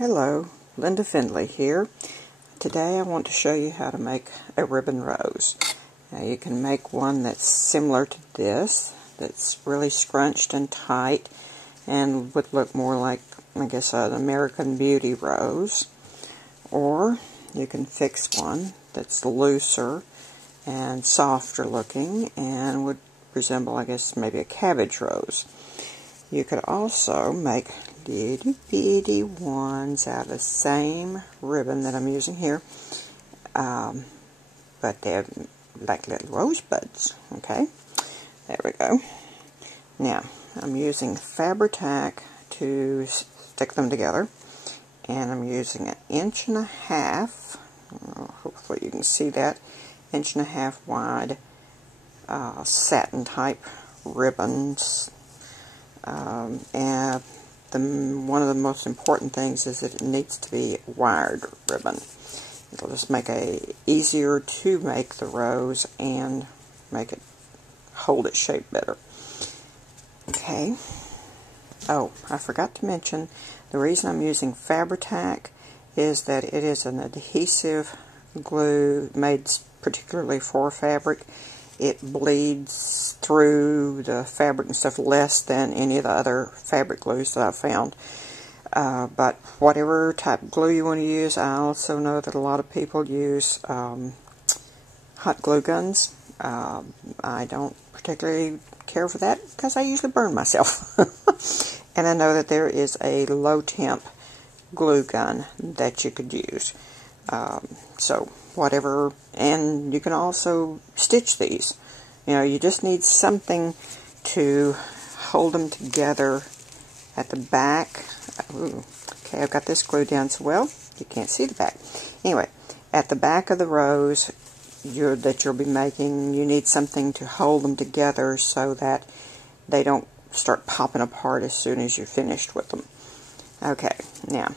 Hello, Linda Findlay here. Today I want to show you how to make a ribbon rose. Now you can make one that's similar to this, that's really scrunched and tight and would look more like, I guess, an American Beauty rose. Or you can fix one that's looser and softer looking and would resemble, I guess, maybe a cabbage rose. You could also make itty bitty ones out of the same ribbon that I'm using here, but they're like little rosebuds. Okay, there we go. Now I'm using Fabri-Tac to stick them together, and I'm using 1.5 inches, hopefully you can see that, 1.5 inch wide satin type ribbons. And one of the most important things is that it needs to be wired ribbon. It'll just make it easier to make the rose and make it hold its shape better. Okay. Oh, I forgot to mention, the reason I'm using Fabri-Tac is that it is an adhesive glue made particularly for fabric. It bleeds through the fabric and stuff less than any of the other fabric glues that I've found. But whatever type of glue you want to use, I also know that a lot of people use hot glue guns. I don't particularly care for that because I usually burn myself. And I know that there is a low temp glue gun that you could use. So whatever, and you can also stitch these. You know, you just need something to hold them together at the back. Ooh, okay, I've got this glued down so well you can't see the back. Anyway, at the back of the rose that you'll be making, you need something to hold them together so that they don't start popping apart as soon as you're finished with them. Okay, now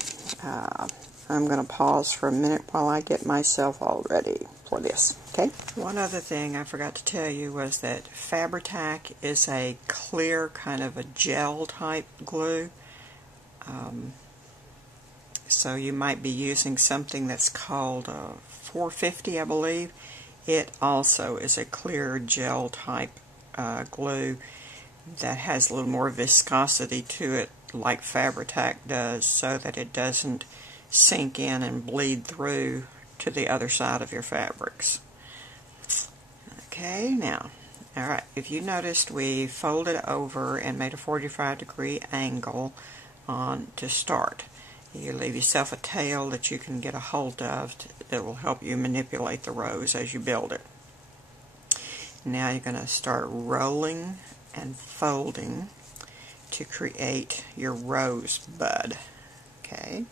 I'm going to pause for a minute while I get myself all ready for this. Okay. One other thing I forgot to tell you was that Fabri-Tac is a clear kind of a gel type glue. So you might be using something that's called 450, I believe. It also is a clear gel type glue that has a little more viscosity to it, like Fabri-Tac does, so that it doesn't sink in and bleed through to the other side of your fabrics. Okay, now, alright, if you noticed, we folded over and made a 45-degree angle on to start. You leave yourself a tail that you can get a hold of that will help you manipulate the rose as you build it. Now you're going to start rolling and folding to create your rose bud. Okay,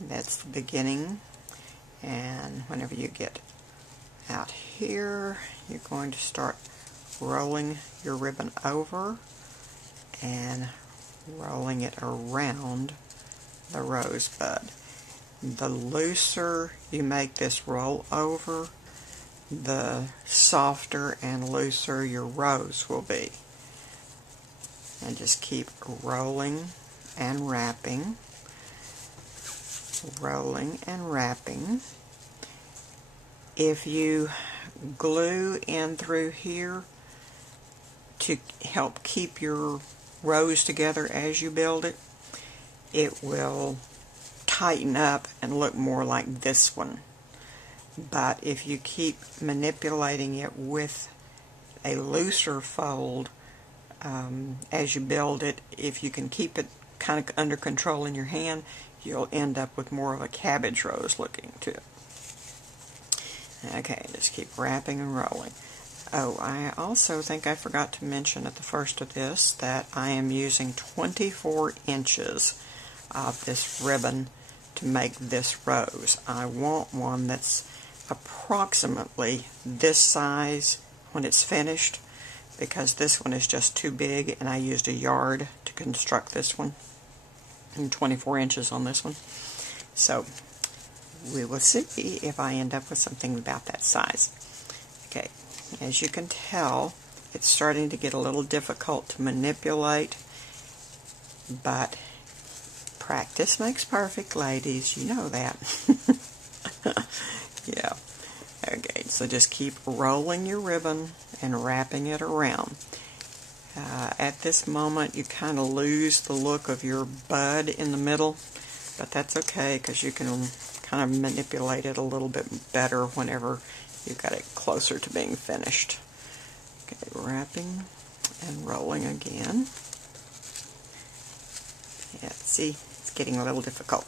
that's the beginning, and whenever you get out here, you're going to start rolling your ribbon over and rolling it around the rose bud. The looser you make this roll over, the softer and looser your rose will be. And just keep rolling and wrapping, rolling and wrapping. If you glue in through here to help keep your rose together as you build it, it will tighten up and look more like this one. But if you keep manipulating it with a looser fold as you build it, if you can keep it kind of under control in your hand, you'll end up with more of a cabbage rose looking to it. Okay, just keep wrapping and rolling. Oh, I also think I forgot to mention at the first of this that I am using 24 inches of this ribbon to make this rose. I want one that's approximately this size when it's finished, because this one is just too big, and I used a yard to construct this one, and 24 inches on this one. So we will see if I end up with something about that size. Okay, as you can tell, it's starting to get a little difficult to manipulate, but Practice makes perfect, ladies. You know that. Yeah. Okay, so just keep rolling your ribbon and wrapping it around. At this moment, you kind of lose the look of your bud in the middle, but that's okay because you can kind of manipulate it a little bit better whenever you've got it closer to being finished. Okay, wrapping and rolling again. Yeah, see, it's getting a little difficult.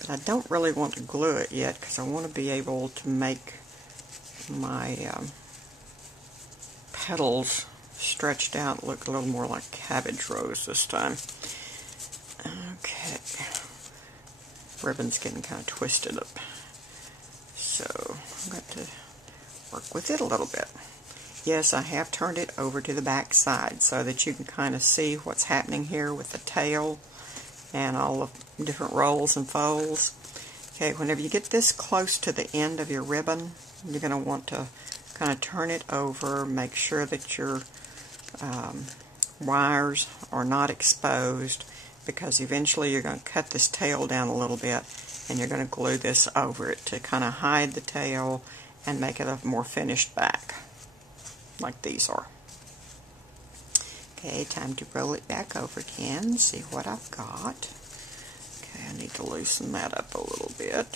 But I don't really want to glue it yet because I want to be able to make my petals stretched out look a little more like cabbage rose this time. Okay. Ribbon's getting kind of twisted up. So I'm going to work with it a little bit. Yes, I have turned it over to the back side so that you can kind of see what's happening here with the tail and all the different rolls and folds. Okay, whenever you get this close to the end of your ribbon, you're going to want to kind of turn it over, make sure that your wires are not exposed, because eventually you're going to cut this tail down a little bit and you're going to glue this over it to kind of hide the tail and make it a more finished back, like these are. Okay, time to roll it back over again, see what I've got. Okay, I need to loosen that up a little bit.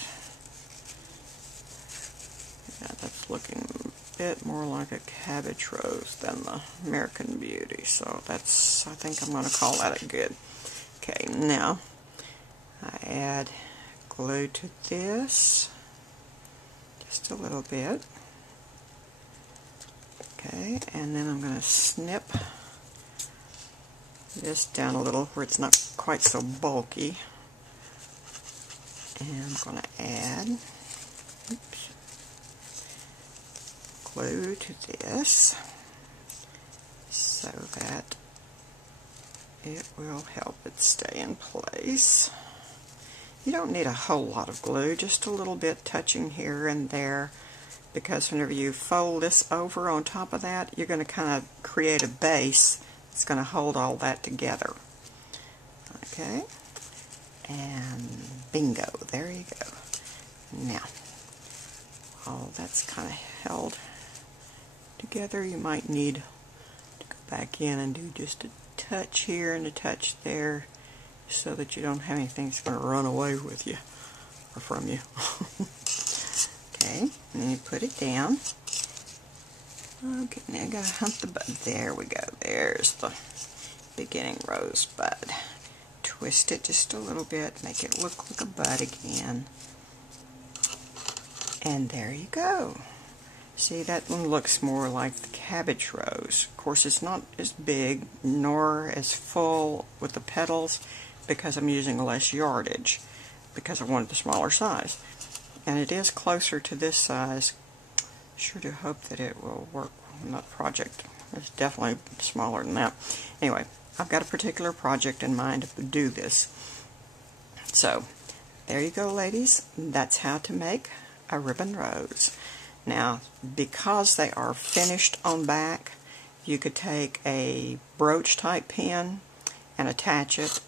Yeah, that's looking a bit more like a cabbage rose than the American Beauty, so that's, I think I'm going to call that a good. Okay, now I add glue to this, just a little bit. Okay, and then I'm going to snip this down a little where it's not quite so bulky. And I'm going to add glue to this so that it will help it stay in place. You don't need a whole lot of glue, just a little bit touching here and there, because whenever you fold this over on top of that, you're going to kind of create a base that's going to hold all that together. Okay, and bingo, there you go. Now, all that's kind of held together, you might need to go back in and do just a touch here and a touch there so that you don't have anything that's going to run away with you or from you. Okay, and then you put it down. Okay, now I gotta hump the bud. There we go. There's the beginning rosebud. Twist it just a little bit, make it look like a bud again. And there you go. See, that one looks more like the cabbage rose. Of course, it's not as big nor as full with the petals because I'm using less yardage because I wanted the smaller size. And it is closer to this size. Sure do hope that it will work on that project. It's definitely smaller than that. Anyway, I've got a particular project in mind to do this. So, there you go, ladies. That's how to make a ribbon rose. Now, because they are finished on back, you could take a brooch type pin and attach it,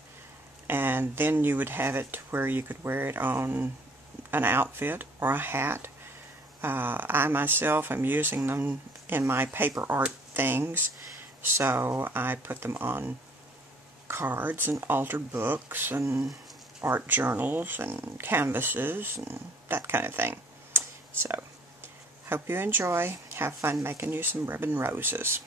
and then you would have it to where you could wear it on an outfit or a hat. I myself am using them in my paper art things, so I put them on cards and altered books and art journals and canvases and that kind of thing. So, hope you enjoy. Have fun making you some ribbon roses.